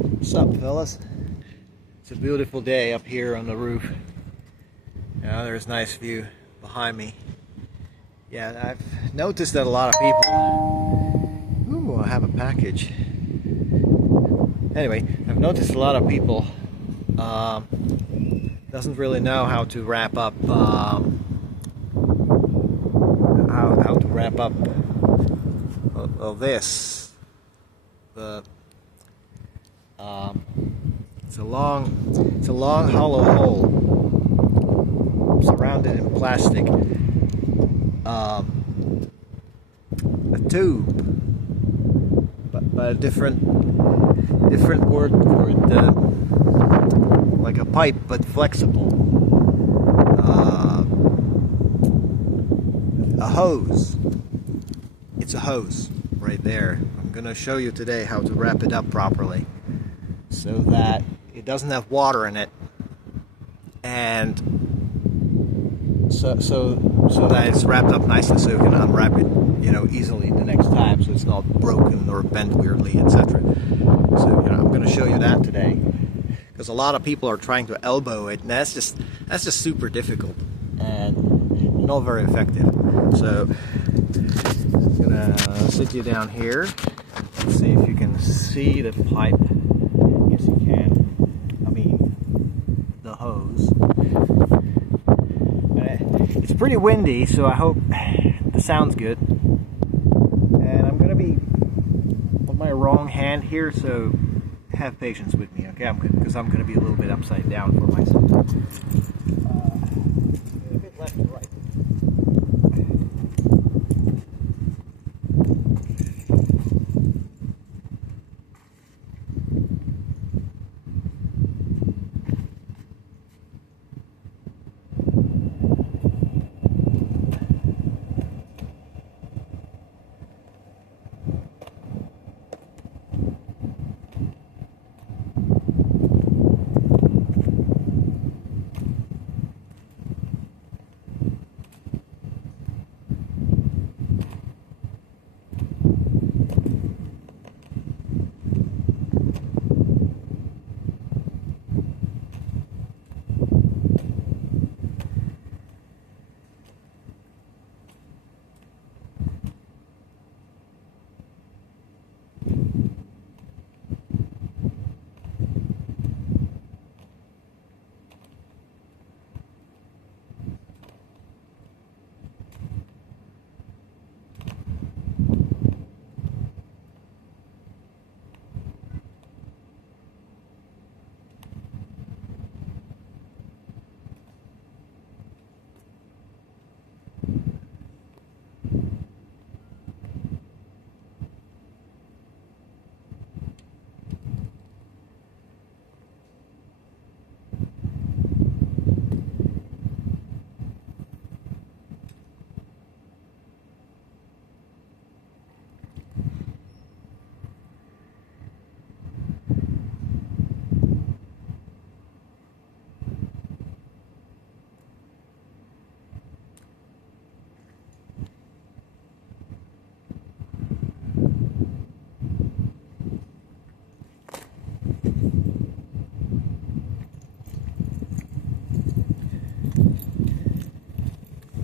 What's up, fellas? It's a beautiful day up here on the roof. Now there's a nice view behind me. Yeah, I've noticed that a lot of people... Ooh, I have a package. Anyway, I've noticed a lot of people doesn't really know how to wrap up how to wrap up this. It's a long hollow hole surrounded in plastic. A tube, but a different word for it, like a pipe but flexible. A hose. It's a hose right there. I'm gonna show you today how to wrap it up properly so that it doesn't have water in it, and so that it's wrapped up nicely so you can unwrap it, easily the next time, so it's not broken or bent weirdly, etc. So I'm going to show you that today, because a lot of people are trying to elbow it, and that's just super difficult and not very effective. So I'm gonna sit you down here. Let's see if you can see the pipe. Yes, you can. I mean, the hose. It's pretty windy, so I hope the sound's good. And I'm gonna be on my wrong hand here, so have patience with me, okay? Because I'm gonna be a little bit upside down for myself. A bit left to right.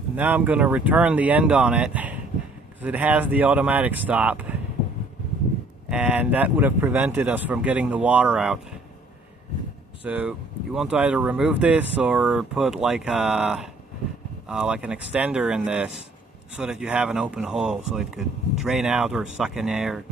Now I'm going to return the end on it, because it has the automatic stop, and that would have prevented us from getting the water out. So you want to either remove this or put like an extender in this, so that you have an open hole so it could drain out or suck in air,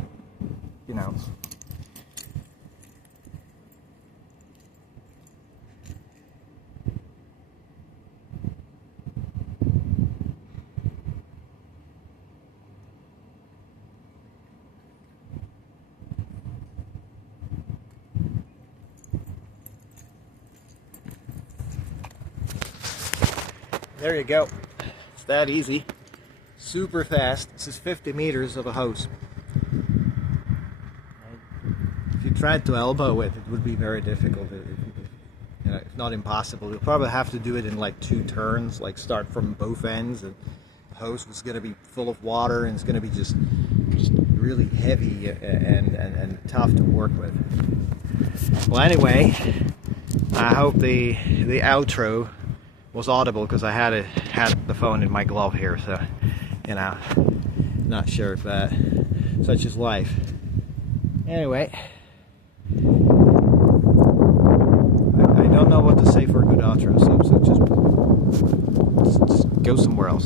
There you go. It's that easy. Super fast. This is 50 meters of a hose. If you tried to elbow it, it would be very difficult. If not impossible. You'll probably have to do it in like 2 turns, like start from both ends, and the hose was going to be full of water, and it's going to be just really heavy and tough to work with. Well, anyway, I hope the outro was audible, because I had the phone in my glove here, so you know, not sure, but such is life. Anyway, I don't know what to say for a good outro, so just go somewhere else.